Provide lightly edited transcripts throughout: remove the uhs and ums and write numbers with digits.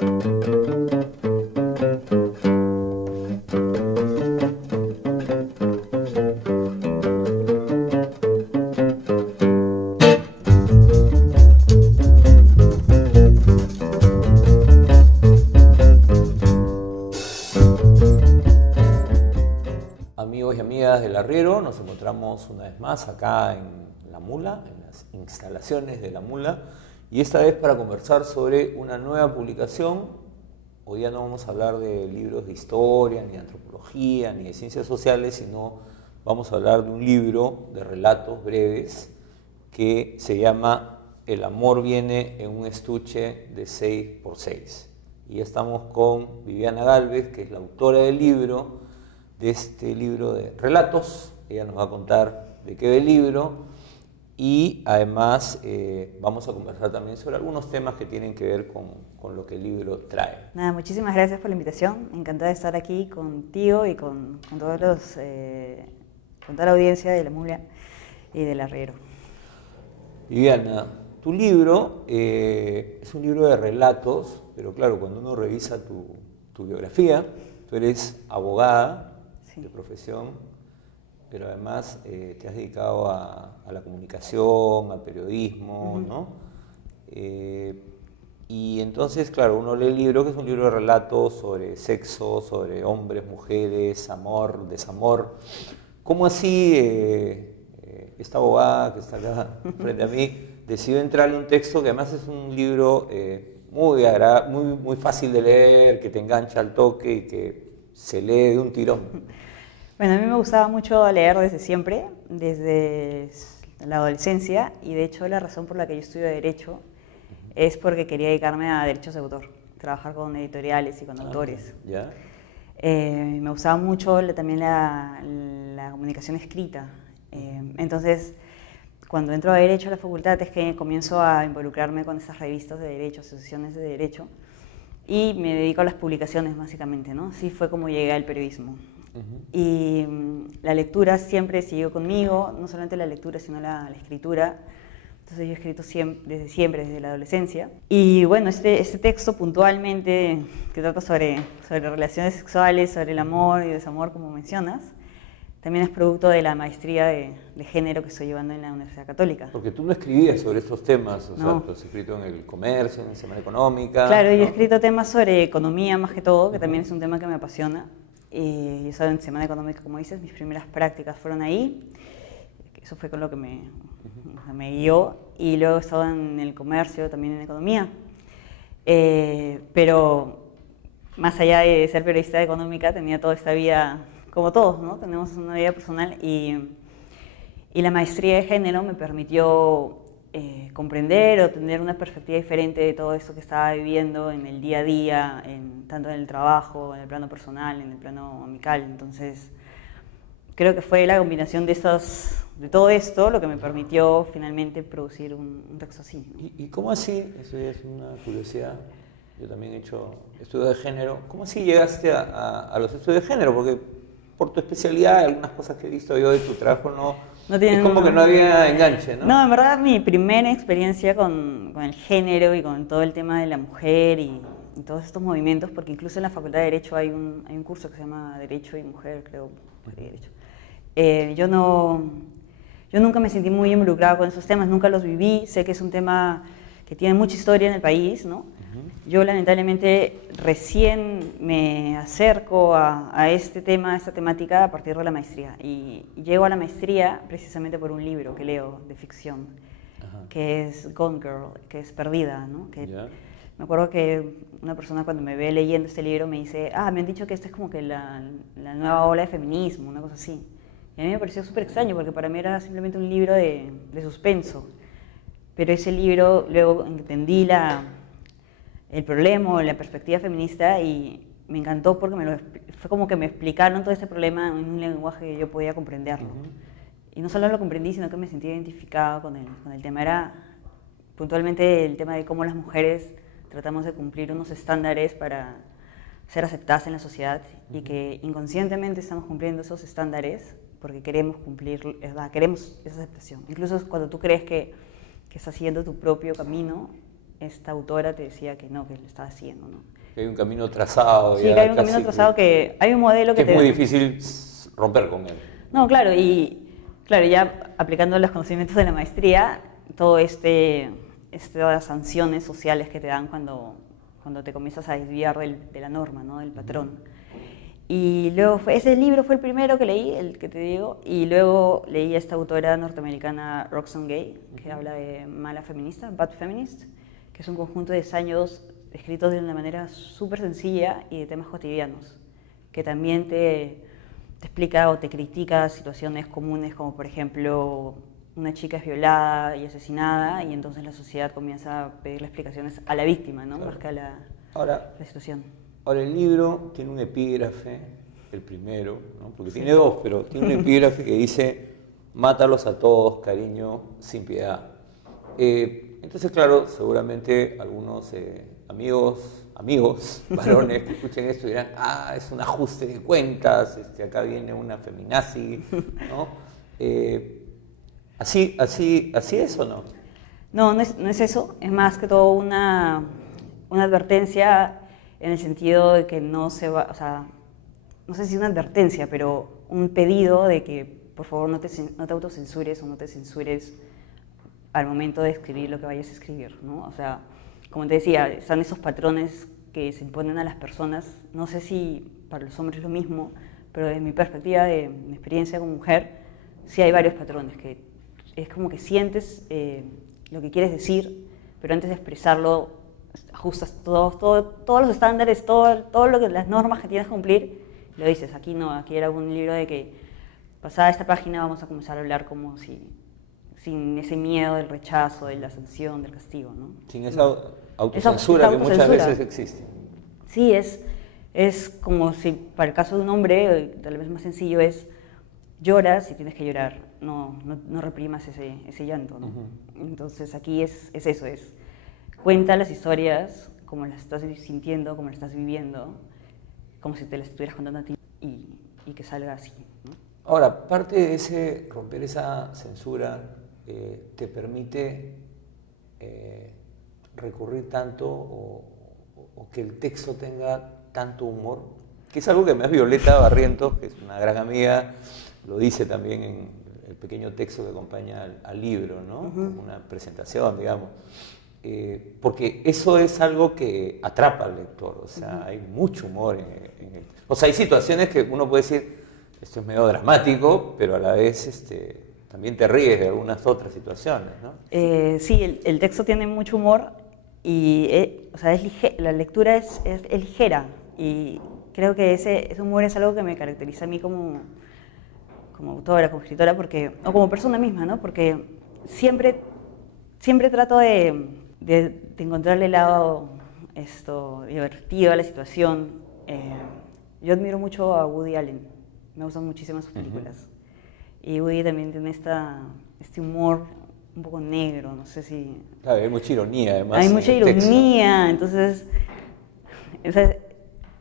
Amigos y amigas del Arriero, nos encontramos una vez más acá en La Mula, en las instalaciones de La Mula, y esta vez para conversar sobre una nueva publicación. Hoy ya no vamos a hablar de libros de historia, ni de antropología, ni de ciencias sociales, sino vamos a hablar de un libro de relatos breves que se llama El amor viene en un estuche de 6x6. Y ya estamos con Viviana Gálvez, que es la autora del libro, de este libro de relatos. Ella nos va a contar de qué va el libro y además vamos a conversar también sobre algunos temas que tienen que ver con lo que el libro trae. Nada, muchísimas gracias por la invitación. Encantada de estar aquí contigo y con todos los, con toda la audiencia de La Mula y del Arriero. Viviana, tu libro es un libro de relatos, pero claro, cuando uno revisa tu biografía, tú eres abogada, sí, de profesión, pero además te has dedicado a la comunicación, al periodismo, ¿no? Y entonces, claro, uno lee el libro, que es un libro de relatos sobre sexo, sobre hombres, mujeres, amor, desamor. ¿Cómo así esta abogada que está acá frente a mí decidió entrarle un texto que además es un libro muy fácil de leer, que te engancha al toque y que se lee de un tirón? Bueno, a mí me gustaba mucho leer desde siempre, desde la adolescencia, y de hecho la razón por la que yo estudio Derecho es porque quería dedicarme a derechos de autor, trabajar con editoriales y con autores. ¿Ya? Me gustaba mucho también la comunicación escrita. Entonces, cuando entro a Derecho a la facultad es que comienzo a involucrarme con esas revistas de derecho, asociaciones de derecho, y me dedico a las publicaciones básicamente, ¿no? Así fue como llegué al periodismo. Y la lectura siempre siguió conmigo, no solamente la lectura, sino la escritura. Entonces yo he escrito desde siempre, desde la adolescencia. Y bueno, este texto puntualmente, que trata sobre relaciones sexuales, sobre el amor y desamor, como mencionas, también es producto de la maestría de género que estoy llevando en la Universidad Católica. Porque tú no escribías sobre estos temas, o no. sea, tú has escrito en El Comercio, en Semana Económica. Claro, ¿no? yo he escrito temas sobre economía más que todo, que también es un tema que me apasiona. Yo estaba en Semana Económica, como dices, mis primeras prácticas fueron ahí. Eso fue con lo que me guió. Y luego he estado en El Comercio, también en economía. Pero más allá de ser periodista económica, tenía toda esta vida, como todos, ¿no? Tenemos una vida personal y la maestría de género me permitió comprender o tener una perspectiva diferente de todo esto que estaba viviendo en el día a día, tanto en el trabajo, en el plano personal, en el plano amical. Entonces, creo que fue la combinación de todo esto lo que me permitió finalmente producir un texto así, ¿no? ¿Y cómo así? Eso ya es una curiosidad. Yo también he hecho estudios de género. ¿Cómo así llegaste a los estudios de género? Porque por tu especialidad, algunas cosas que he visto yo de tu trabajo es como que no había enganche, ¿no? No, en verdad mi primera experiencia con el género y con todo el tema de la mujer y todos estos movimientos, porque incluso en la Facultad de Derecho hay un curso que se llama Derecho y Mujer, creo, Derecho. Yo nunca me sentí muy involucrada con esos temas, nunca los viví. Sé que es un tema que tiene mucha historia en el país, ¿no? Yo lamentablemente recién me acerco a este tema, a esta temática a partir de la maestría. Y llego a la maestría precisamente por un libro que leo de ficción, que es Gone Girl, que es Perdida, ¿no? Me acuerdo que una persona cuando me ve leyendo este libro me dice, me han dicho que esto es como que la nueva ola de feminismo, una cosa así. Y a mí me pareció súper extraño porque para mí era simplemente un libro de suspenso. Pero ese libro luego entendí el problema o la perspectiva feminista y me encantó porque fue como que me explicaron todo este problema en un lenguaje que yo podía comprenderlo. Y no solo lo comprendí, sino que me sentí identificada con el tema. Era puntualmente el tema de cómo las mujeres tratamos de cumplir unos estándares para ser aceptadas en la sociedad y que inconscientemente estamos cumpliendo esos estándares porque queremos queremos esa aceptación. Incluso cuando tú crees que estás siguiendo tu propio camino, esta autora te decía que no, que lo estaba haciendo, ¿no? Que hay un camino trazado. Sí, que hay un camino trazado, que hay un modelo que es muy difícil romper con él. No, claro, y claro, ya aplicando los conocimientos de la maestría, todo estas sanciones sociales que te dan cuando te comienzas a desviar de la norma, ¿no? Del patrón. Y luego ese libro fue el primero que leí, el que te digo, y luego leí a esta autora norteamericana Roxane Gay, que habla de Mala Feminista, Bad Feminist, que es un conjunto de ensayos escritos de una manera súper sencilla y de temas cotidianos, que también te explica o te critica situaciones comunes, como por ejemplo una chica es violada y asesinada, y entonces la sociedad comienza a pedirle explicaciones a la víctima, ¿no? Claro. Más que a la situación. Ahora, el libro tiene un epígrafe, el primero, ¿no? Porque tiene dos, pero tiene un epígrafe que dice: mátalos a todos, cariño, sin piedad. Entonces, claro, seguramente algunos amigos, varones que escuchen esto dirán: ah, es un ajuste de cuentas, acá viene una feminazi, ¿no? ¿Así es o no? No, no es eso, es más que todo una advertencia en el sentido de que no se va, o sea, no sé si una advertencia, pero un pedido de que por favor no te autocensures o no te censures al momento de escribir lo que vayas a escribir, ¿no? O sea, como te decía, están esos patrones que se imponen a las personas, no sé si para los hombres es lo mismo, pero desde mi perspectiva, de mi experiencia como mujer, sí hay varios patrones que es como que sientes lo que quieres decir, pero antes de expresarlo ajustas todos los estándares, todo lo que las normas que tienes que cumplir, lo dices. Aquí no, aquí era un libro de que pasada esta página vamos a comenzar a hablar como si sin ese miedo del rechazo, de la sanción, del castigo, ¿no? Sin esa autocensura que muchas veces existe. Sí, es como si para el caso de un hombre, tal vez más sencillo, es lloras y tienes que llorar, no reprimas ese llanto, ¿no? Entonces aquí es eso, cuenta las historias como las estás sintiendo, como las estás viviendo, como si te las estuvieras contando a ti y que salga así, ¿no? Ahora, parte de ese romper esa censura te permite recurrir tanto o que el texto tenga tanto humor, que es algo que más Violeta Barrientos, que es una gran amiga, lo dice también en el pequeño texto que acompaña al libro, ¿no? Como una presentación, digamos. Porque eso es algo que atrapa al lector, o sea, hay mucho humor en el... O sea, hay situaciones que uno puede decir, esto es medio dramático, pero a la vez también te ríes de algunas otras situaciones, ¿no? Sí, el texto tiene mucho humor y o sea, la lectura es ligera, y creo que ese humor es algo que me caracteriza a mí como autora, como escritora, o como persona misma, ¿no? Porque siempre trato de encontrarle el lado divertido a la situación. Yo admiro mucho a Woody Allen, me gustan muchísimo sus películas. Y Woody también tiene este humor un poco negro, no sé si... Claro, hay mucha ironía, además. Hay mucha ironía, entonces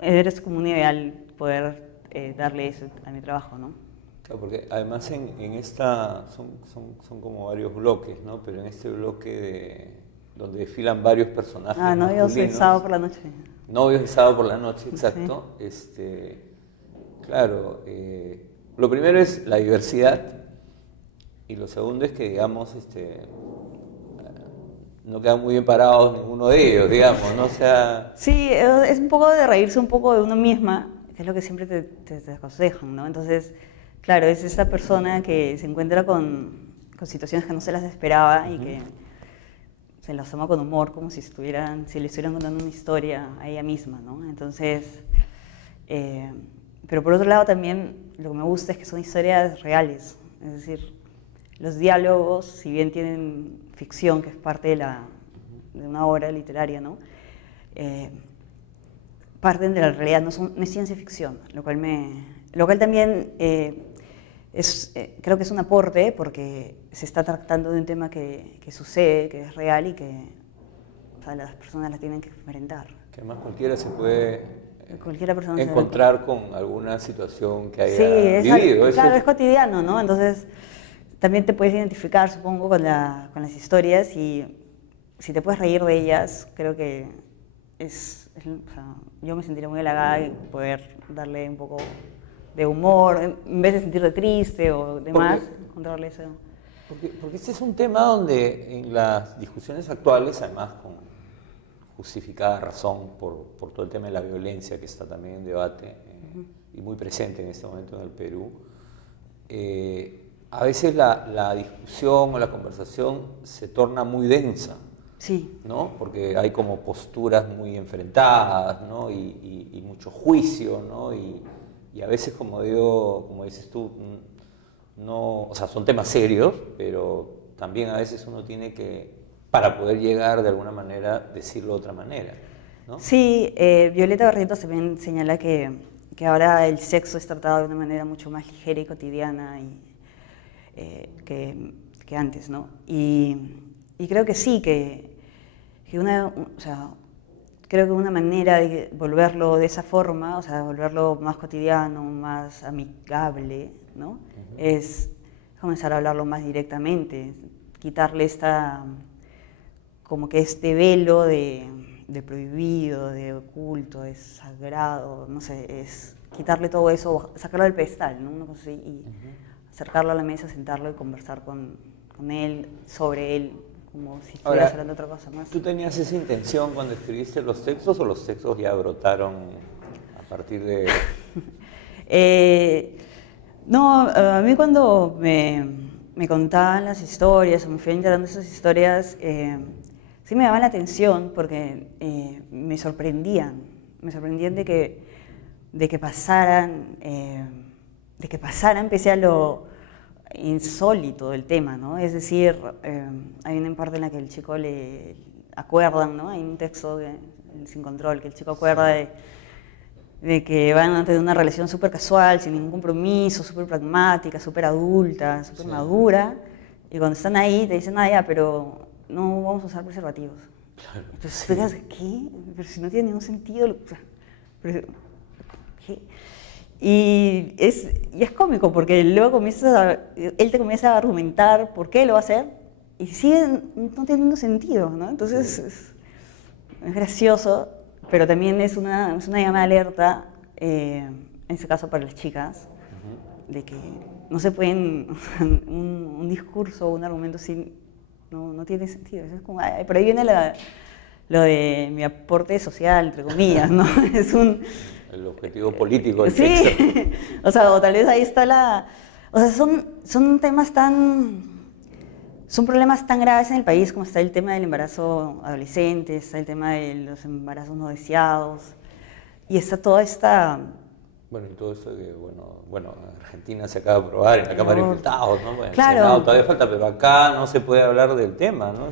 eres como un ideal poder darle eso a mi trabajo, ¿no? Claro, porque además en esta son como varios bloques, ¿no? Pero en este bloque donde desfilan varios personajes Novios de sábado por la noche. Novios de sábado por la noche, exacto. Sí. Claro, lo primero es la diversidad y lo segundo es que, digamos, no quedan muy bien parados ninguno de ellos, digamos, ¿no? O sea... Sí, es un poco de reírse un poco de uno misma, que es lo que siempre te aconsejan, ¿no? Entonces, claro, es esa persona que se encuentra con situaciones que no se las esperaba y que se las toma con humor, como si le estuvieran contando una historia a ella misma, ¿no? Entonces, pero por otro lado también lo que me gusta es que son historias reales, es decir, los diálogos, si bien tienen ficción, que es parte de una obra literaria, ¿no? Parten de la realidad, no es ciencia ficción, lo cual también creo que es un aporte, porque se está tratando de un tema que sucede, que es real y que, o sea, las personas la tienen que enfrentar. Que además cualquiera se puede persona encontrar con alguna situación que haya vivido. Claro, es cotidiano, ¿no? Entonces también te puedes identificar, supongo, con las historias y si te puedes reír de ellas, creo que o sea, yo me sentiría muy halagada de poder darle un poco de humor, en vez de sentirte triste o demás, encontrarle eso. Porque este es un tema donde en las discusiones actuales, además con justificada razón por todo el tema de la violencia que está también en debate y muy presente en este momento en el Perú, a veces la discusión o la conversación se torna muy densa. Sí. ¿No? Porque hay como posturas muy enfrentadas, ¿no? y mucho juicio, ¿no? Y a veces, como dices tú, no, o sea, son temas serios, pero también a veces uno tiene que, para poder llegar de alguna manera, decirlo de otra manera, ¿no? Sí, Violeta Barrientos también señala que ahora el sexo es tratado de una manera mucho más ligera y cotidiana que antes, ¿no? Y creo que sí, o sea, creo que una manera de volverlo de esa forma, o sea, volverlo más cotidiano, más amigable, ¿no? Es comenzar a hablarlo más directamente, quitarle como que este velo de prohibido, de oculto, de sagrado, no sé, es quitarle todo eso, sacarlo del pedestal, ¿no? Una cosa así, y acercarlo a la mesa, sentarlo y conversar con él, sobre él, como si estuvieras hablando de otra cosa más. ¿Tú tenías esa intención cuando escribiste los textos o los textos ya brotaron a partir de...? No, a mí cuando me contaban las historias o me fui enterando de esas historias, sí me llamaban la atención porque me sorprendían de que pasaran pese a lo insólito del tema, ¿no? Es decir, hay una parte en la que el chico le acuerdan, ¿no? Hay un texto Sin Control que el chico acuerda de que van a tener una relación súper casual, sin ningún compromiso, súper pragmática, súper adulta, súper madura, y cuando están ahí te dicen, ya, pero no vamos a usar preservativos. Claro, entonces tú dices, ¿qué? Pero si no tiene ningún sentido, pero, ¿qué? Y es cómico porque luego él te comienza a argumentar por qué lo va a hacer y sigue no teniendo sentido, ¿no? Entonces es gracioso, pero también es una llamada de alerta, en este caso para las chicas, de que no se pueden, un discurso o un argumento así no tiene sentido. Es como, por ahí viene lo de mi aporte social, entre comillas, ¿no? Es el objetivo político del texto. Sí, o sea, o tal vez ahí está o sea, son temas son problemas tan graves en el país como está el tema del embarazo adolescente, está el tema de los embarazos no deseados, y está toda esta... Bueno, y todo eso que, bueno, en Argentina se acaba de aprobar en la Cámara de Diputados, ¿no? Bueno, claro. En el Senado todavía falta, pero acá no se puede hablar del tema, ¿no?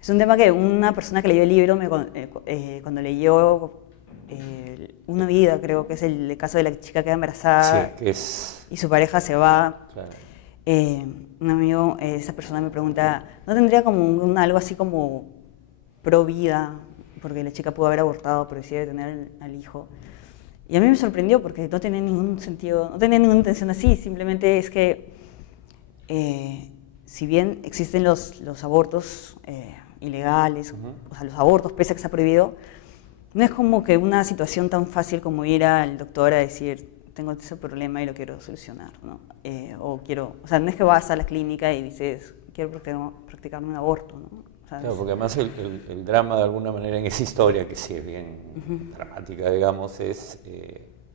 Es un tema que una persona que leyó el libro, cuando leyó Una vida, creo que es el caso de la chica que queda embarazada, sí, que es... y su pareja se va, claro. Un amigo, esa persona me pregunta, ¿no tendría como algo así como pro vida? Porque la chica pudo haber abortado, pero decide tener al hijo. Y a mí me sorprendió porque no tenía ningún sentido, no tenía ninguna intención así, simplemente es que si bien existen los abortos ilegales, o sea, los abortos pese a que está prohibido, no es como que una situación tan fácil como ir al doctor a decir, tengo ese problema y lo quiero solucionar, ¿no? O sea, no es que vas a la clínica y dices, quiero practicarme un aborto, ¿no? ¿Sabes? Claro, porque además el drama de alguna manera en esa historia, que sí es bien dramática, digamos, es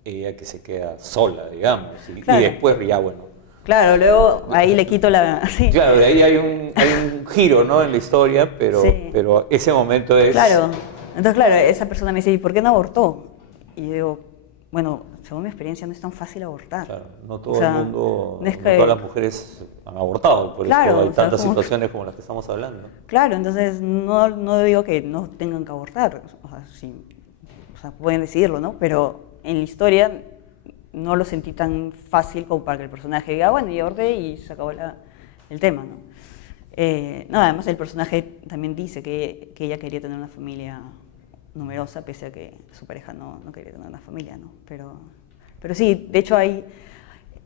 ella que se queda sola, digamos, claro. Y después ya, bueno. Claro, luego ahí le quito la... Sí. Claro, de ahí hay un giro, ¿no? En la historia, pero ese momento es... Claro, entonces claro, esa persona me dice, ¿y por qué no abortó? Y yo digo, bueno, según mi experiencia no es tan fácil abortar. Claro, no todo el mundo, no es no todas las mujeres han abortado, por claro, eso hay tantas situaciones como las que estamos hablando. Claro, entonces no digo que no tengan que abortar, o sea, pueden decidirlo, ¿no? Pero en la historia no lo sentí tan fácil como para que el personaje diga, bueno, y aborté y se acabó el tema, ¿no? Además el personaje también dice que ella quería tener una familia numerosa, pese a que su pareja no quería tener una familia, ¿no? Pero sí, de hecho hay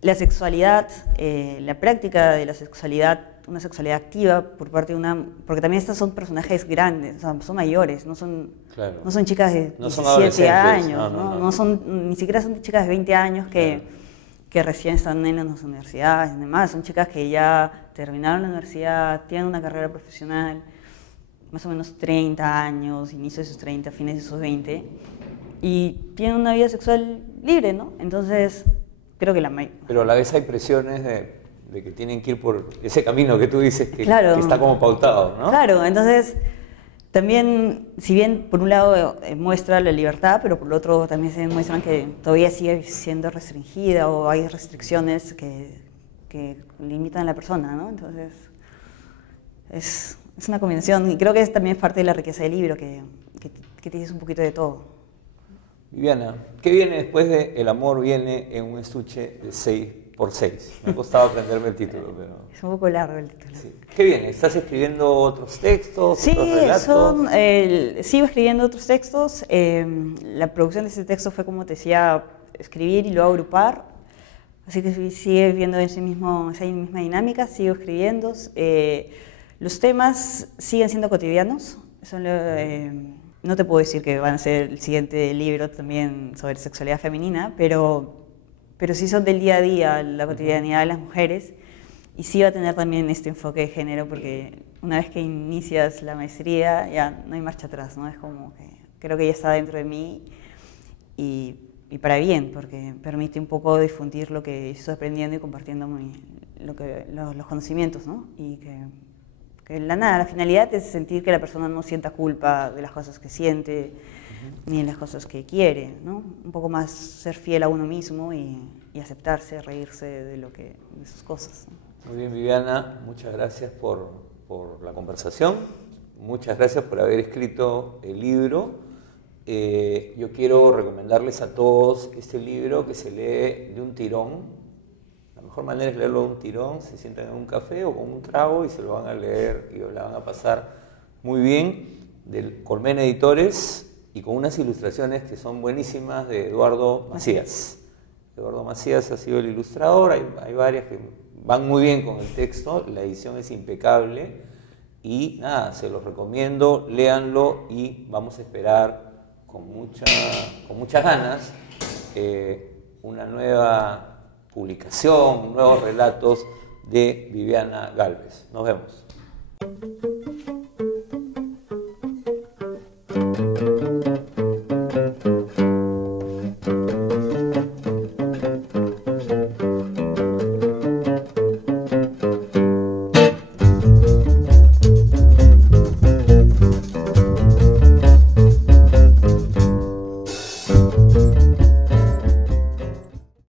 la sexualidad, la práctica de la sexualidad una sexualidad activa por parte de una... Porque también estas son personajes grandes, o sea, son mayores, no son, claro. no son chicas de no 17 años, no. Ni siquiera son chicas de 20 años que recién están en las universidades y demás, son chicas que ya terminaron la universidad, tienen una carrera profesional, más o menos 30 años, inicio de sus 30, fines de sus 20, y tienen una vida sexual libre, ¿no? Entonces, creo que Pero a la vez hay presiones de que tienen que ir por ese camino que tú dices que, claro, que está como pautado, ¿no? Claro, entonces también, si bien por un lado muestra la libertad, pero por el otro también se demuestran que todavía sigue siendo restringida o hay restricciones que limitan a la persona, ¿no? Entonces, es una combinación y creo que también es parte de la riqueza del libro, que tienes un poquito de todo. Viviana, ¿qué viene después de El amor viene en un estuche de 6x6? Me ha costado aprenderme el título, pero... Es un poco largo el título. Sí. ¿Qué viene? ¿Estás escribiendo otros textos, sí, otros relatos? Sigo escribiendo otros textos. La producción de ese texto fue, como te decía, escribir y luego agrupar. Así que sigue viendo esa misma dinámica, sigo escribiendo. Los temas siguen siendo cotidianos. No te puedo decir que van a ser el siguiente libro también sobre sexualidad femenina, pero sí son del día a día, la cotidianidad de las mujeres, y sí va a tener también este enfoque de género, porque una vez que inicias la maestría ya no hay marcha atrás, ¿no? Es como que creo que ya está dentro de mí y para bien, porque permite un poco difundir lo que estoy aprendiendo y compartiendo los conocimientos, ¿no? Y que la finalidad es sentir que la persona no sienta culpa de las cosas que siente, ni de las cosas que quiere, ¿no? Un poco más ser fiel a uno mismo y aceptarse, reírse de sus cosas, ¿no? Muy bien, Viviana, muchas gracias por la conversación, muchas gracias por haber escrito el libro. Yo quiero recomendarles a todos este libro que se lee de un tirón. La mejor manera es leerlo de un tirón, se sientan en un café o con un trago y se lo van a leer y la van a pasar muy bien, del Colmena Editores, y con unas ilustraciones que son buenísimas de Eduardo Macías. Eduardo Macías ha sido el ilustrador, hay varias que van muy bien con el texto, la edición es impecable y nada, se los recomiendo, léanlo y vamos a esperar con muchas ganas una nueva publicación, nuevos relatos de Viviana Gálvez. Nos vemos.